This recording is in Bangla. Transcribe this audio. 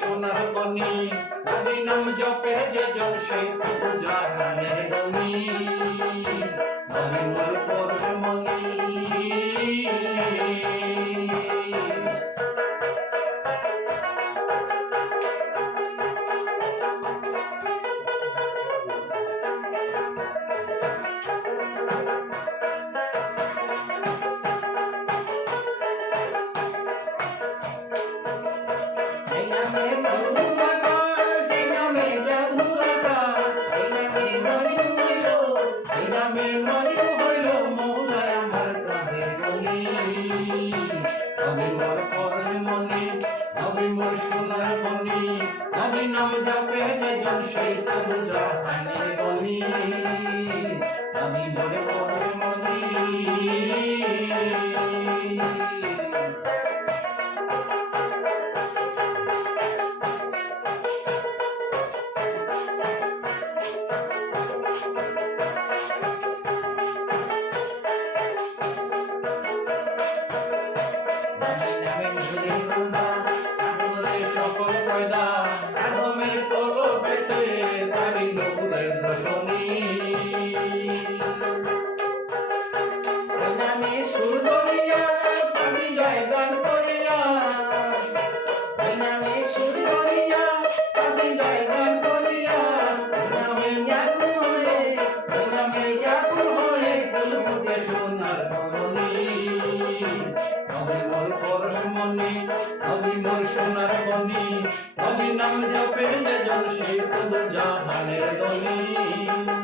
সোনার বনি নাম জপে যে জল সেই সোনার মনি আমি নাম যাবে যেজন শৈতান জহানে বলি আমি মরে মরে মনি Thank you. সকল পয়দা আদমের কল পেতে তারি নবুদের নাম জপে যেজন শীত জাহানের দলি